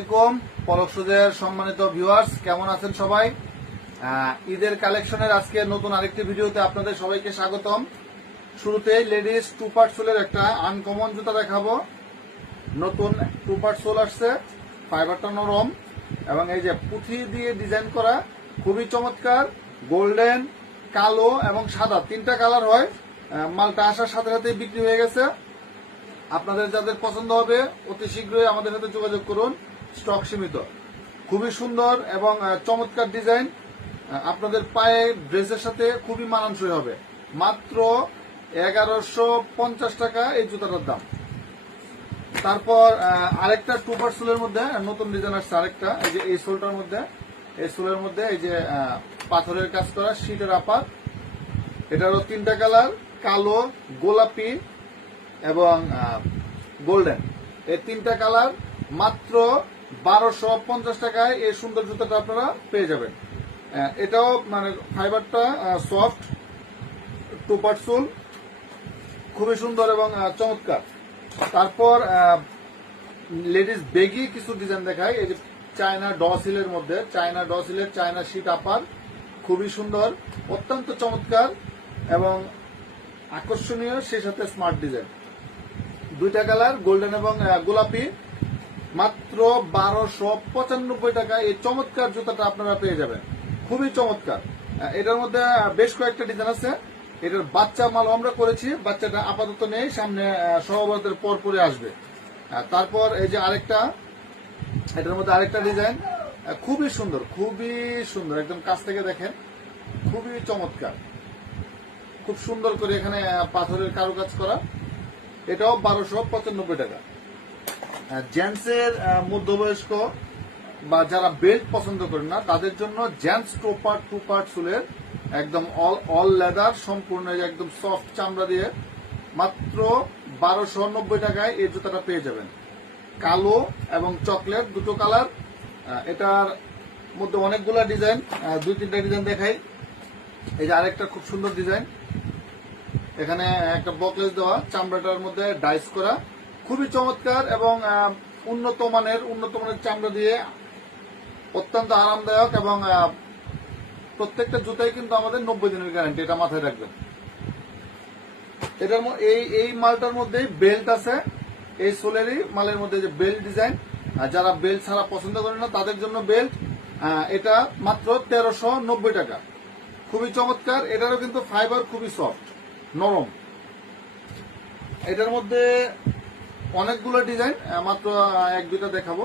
আসসালামাইকুম পরশুদের সম্মানিত ভিউয়ার্স, কেমন আছেন সবাই? ঈদের কালেকশনের আজকে নতুন আরেকটি ভিডিওতে আপনাদের সবাইকে স্বাগতম। শুরুতেই লেডিস টু পার্ট সোলের একটা আনকমন জুতা দেখাবো। নতুন টু পার্ট সোল আসছে, ফাইবারটা নরম এবং এই যে পুঁথি দিয়ে ডিজাইন করা, খুবই চমৎকার। গোল্ডেন, কালো এবং সাদা তিনটা কালার হয়। মালটা আসার সাথে সাথেই বিক্রি হয়ে গেছে। আপনাদের যাদের পছন্দ হবে অতি শীঘ্রই আমাদের সাথে যোগাযোগ করুন, স্টক সীমিত। খুবই সুন্দর এবং চমৎকার ডিজাইন, আপনাদের পায়ে ড্রেসের সাথে খুবই মানানসই হবে। মাত্র 1150 টাকা এই জুতাটার দাম। তারপর আরেকটা টু পার্ট সোলের মধ্যে নতুন ডিজাইন আসছে আরেকটা, এই যে এই সোলটার মধ্যে, এই সোলের মধ্যে এই যে পাথরের কাজ করা শীটের আপার। এটারও তিনটা কালার, কালো, গোলাপি এবং গোল্ডেন। এই তিনটা কালার মাত্র 1250 টাকায় এই সুন্দর জুতাটা আপনারা পেয়ে যাবেন। এটাও মানে ফাইবারটা সফট, টু পার্ট সোল, খুবই সুন্দর এবং চমৎকার। তারপর লেডিস বেগি কিছু ডিজাইন দেখায়। এই যে চায়না ডসিলের মধ্যে, চায়না ডসিলের চায়না শিট আপার, খুবই সুন্দর, অত্যন্ত চমৎকার এবং আকর্ষণীয়, সেই সাথে স্মার্ট ডিজাইন। দুইটা কালার, গোল্ডেন এবং গোলাপি। মাত্র 1295 টাকা এই চমৎকার জুতাটা আপনারা পেয়ে যাবেন, খুবই চমৎকার। এটার মধ্যে বেশ কয়েকটা ডিজাইন আছে। এটার বাচ্চা মাল আমরা করেছি, বাচ্চাটা আপাতত নেই, সামনে সহবতের পর পরে আসবে। তারপর এই যে আরেকটা, এটার মধ্যে আরেকটা ডিজাইন, খুবই সুন্দর, খুবই সুন্দর, একদম কাছ থেকে দেখেন, খুবই চমৎকার, খুব সুন্দর করে এখানে পাথরের কারুকাজ করা। এটাও 1295 টাকা। জেন্টসের মধ্যবয়স্ক বা যারা বেল্ট পছন্দ করেন না তাদের জন্য জেন্টস টু পার্ট সোলের একদম অল লেদার, সম্পূর্ণ একদম সফট চামড়া দিয়ে মাত্র 1290 টাকায় এই জুতাটা পেয়ে যাবেন। কালো এবং চকলেট দুটো কালার। এটার মধ্যে অনেকগুলা ডিজাইন, দুই তিনটা ডিজাইন দেখাই। এই যে আরেকটা খুব সুন্দর ডিজাইন, এখানে একটা বকলেস দেওয়া, চামড়াটার মধ্যে ডাইস করা, খুবই চমৎকার এবং উন্নত মানের চামড়া দিয়ে অত্যন্ত আরামদায়ক এবং প্রত্যেকটা জুতাই কিন্তু আমাদের 90 দিনের গ্যারান্টি, এটা মাথায় রাখবেন। এটার এই মালটার মধ্যেই বেল্ট আছে, এই সোলেরই মালের মধ্যে যে বেল্ট ডিজাইন, যারা বেল্ট ছাড়া পছন্দ করেন না তাদের জন্য বেল্ট। এটা মাত্র 1390 টাকা, খুবই চমৎকার। এটারও কিন্তু ফাইবার খুবই সফট, নরম। এটার মধ্যে অনেকগুলো ডিজাইন, মাত্র এক দুইটা দেখাবো।